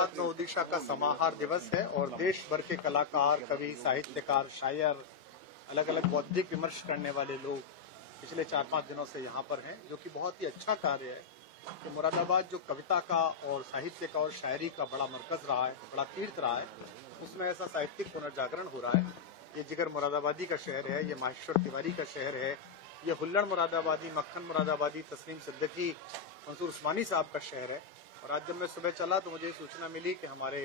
मुरादाबाद में ओडिशा का समाहार दिवस है और देश भर के कलाकार, कवि, साहित्यकार, शायर, अलग अलग बौद्धिक विमर्श करने वाले लोग पिछले 4-5 दिनों से यहाँ पर हैं, जो कि बहुत ही अच्छा कार्य है कि मुरादाबाद जो कविता का और साहित्य का और शायरी का बड़ा मरकज रहा है, बड़ा तीर्थ रहा है, उसमें ऐसा साहित्यिक पुनर्जागरण हो रहा है। ये जिगर मुरादाबादी का शहर है, ये माहेश्वर तिवारी का शहर है, ये हुल्लड़ मुरादाबादी, मक्खन मुरादाबादी, तस्लीम सिद्दीकी, मंसूर उस्मानी साहब का शहर है। और आज जब मैं सुबह चला तो मुझे सूचना मिली कि हमारे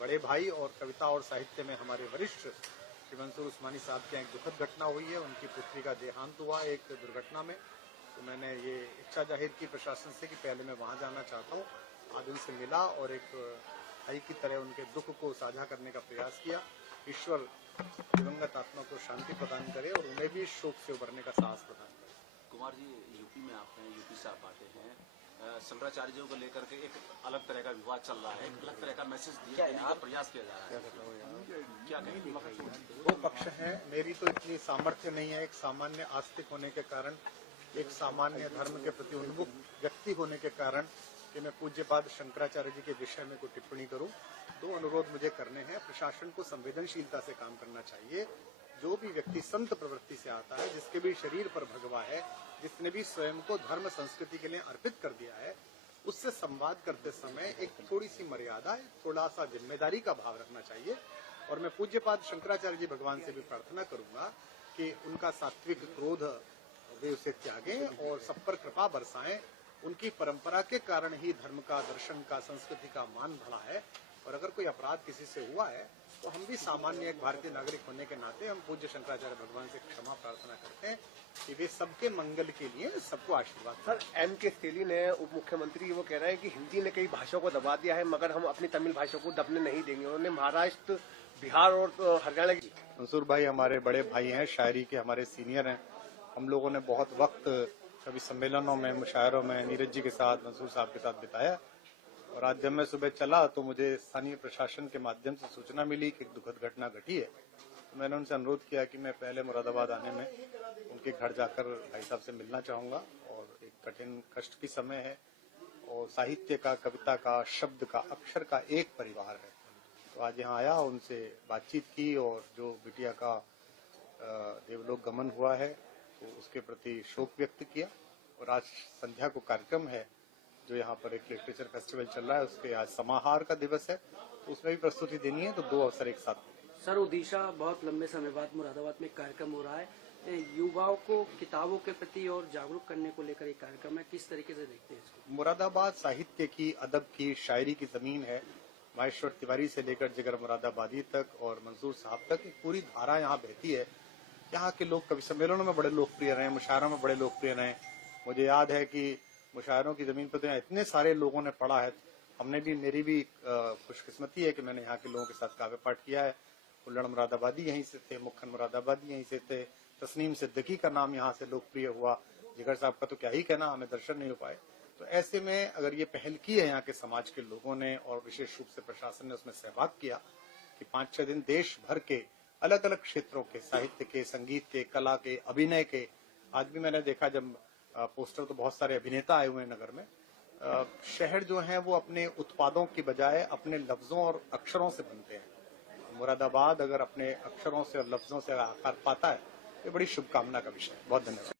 बड़े भाई और कविता और साहित्य में हमारे वरिष्ठ श्री मंसूर उस्मानी साहब की एक दुखद घटना हुई है। उनकी पुत्री का देहांत हुआ एक दुर्घटना में। तो मैंने ये इच्छा जाहिर की प्रशासन से कि पहले मैं वहाँ जाना चाहता हूँ। आज उनसे मिला और एक भाई की तरह उनके दुख को साझा करने का प्रयास किया। ईश्वर दिवंगत आत्मा को शांति प्रदान करे और उन्हें भी शोक से उबरने का साहस प्रदान करे। कुमार जी, यूपी में आप हैं, यूपी से आप आते हैं। शंकराचार्य जी को लेकर के एक अलग तरह का विवाद चल रहा है, एक अलग तरह का मैसेज देने का प्रयास किया जा रहा है। क्या कहेंगे? दो पक्ष हैं, मेरी तो इतनी सामर्थ्य नहीं है एक सामान्य आस्तिक होने के कारण, एक सामान्य धर्म के प्रति उन्मुख व्यक्ति होने के कारण कि मैं पूज्यपाद शंकराचार्य जी के विषय में कोई टिप्पणी करूं। दो अनुरोध मुझे करने हैं। प्रशासन को संवेदनशीलता से काम करना चाहिए। जो भी व्यक्ति संत प्रवृत्ति से आता है, जिसके भी शरीर पर भगवा है, जिसने भी स्वयं को धर्म संस्कृति के लिए अर्पित कर दिया है, उससे संवाद करते समय एक थोड़ी सी मर्यादा, थोड़ा सा जिम्मेदारी का भाव रखना चाहिए। और मैं पूज्यपाद शंकराचार्य जी भगवान से भी प्रार्थना करूंगा कि उनका सात्विक क्रोध वे उसे त्यागें और सब पर कृपा बरसाएं। उनकी परंपरा के कारण ही धर्म का, दर्शन का, संस्कृति का मान बढ़ा है। और अगर कोई अपराध किसी से हुआ है तो हम भी सामान्य एक भारतीय नागरिक होने के नाते हम पूज्य शंकराचार्य भगवान से क्षमा प्रार्थना करते हैं कि वे सबके मंगल के लिए सबको आशीर्वाद। Sir, M.K. स्टैलिन ने उप मुख्यमंत्री, वो कह रहे हैं कि हिंदी ने कई भाषाओं को दबा दिया है, मगर हम अपनी तमिल भाषा को दबने नहीं देंगे। उन्होंने महाराष्ट्र, बिहार और हरियाणा की। मंसूर भाई हमारे बड़े भाई हैं, शायरी के हमारे सीनियर हैं। हम लोगों ने बहुत वक्त कभी सम्मेलनों में, मुशायरों में नीरज जी के साथ, मंसूर साहब के साथ बिताया। और आज जब मैं सुबह चला तो मुझे स्थानीय प्रशासन के माध्यम से सूचना मिली कि एक दुखद घटना घटी है। तो मैंने उनसे अनुरोध किया कि मैं पहले मुरादाबाद आने में उनके घर जाकर भाई साहब से मिलना चाहूंगा। और एक कठिन कष्ट की समय है और साहित्य का, कविता का, शब्द का, अक्षर का एक परिवार है। तो आज यहाँ आया, उनसे बातचीत की और जो बिटिया का देवलोक गमन हुआ है तो उसके प्रति शोक व्यक्त किया। और आज संध्या को कार्यक्रम है जो यहाँ पर एक लिटरेचर फेस्टिवल चल रहा है, उसके आज समाहार का दिवस है, तो उसमें भी प्रस्तुति देनी है। तो दो अवसर एक साथ। सर, ओडिशा बहुत लंबे समय बाद मुरादाबाद में कार्यक्रम हो रहा है। युवाओं को किताबों के प्रति और जागरूक करने को लेकर एक कार्यक्रम है, किस तरीके से देखते हैं इसको? मुरादाबाद साहित्य की, अदब की, शायरी की जमीन है। माहेश्वर तिवारी से लेकर जिगर मुरादाबादी तक और मंसूर साहब तक एक पूरी धारा यहाँ बहती है। यहाँ के लोग कवि सम्मेलनों में बड़े लोकप्रिय रहे, मुशायरों में बड़े लोकप्रिय रहे। मुझे याद है कि मुशायरों की जमीन पर तो इतने सारे लोगों ने पढ़ा है। हमने भी, मेरी भी खुशकिस्मती है कि मैंने यहाँ के लोगों के साथ काव्य पाठ किया है। हुल्लड़ मुरादाबादी यहीं से थे, मक्खन मुरादाबादी यहीं से थे, तस्लीम सिद्दीकी का नाम यहाँ से लोकप्रिय हुआ। जिगर साहब का तो क्या ही कहना, हमें दर्शन नहीं हो पाए। तो ऐसे में अगर ये पहल की है यहाँ के समाज के लोगों ने और विशेष रूप से प्रशासन ने उसमें सहभाग किया कि 5-6 दिन देश भर के अलग अलग क्षेत्रों के, साहित्य के, संगीत के, कला के, अभिनय के, आज भी मैंने देखा जब पोस्टर तो बहुत सारे अभिनेता आए हुए हैं नगर में। शहर जो है वो अपने उत्पादों की बजाय अपने लफ्जों और अक्षरों से बनते हैं। मुरादाबाद अगर अपने अक्षरों से और लफ्जों से आकार पाता है, ये बड़ी शुभकामना का विषय है। बहुत धन्यवाद।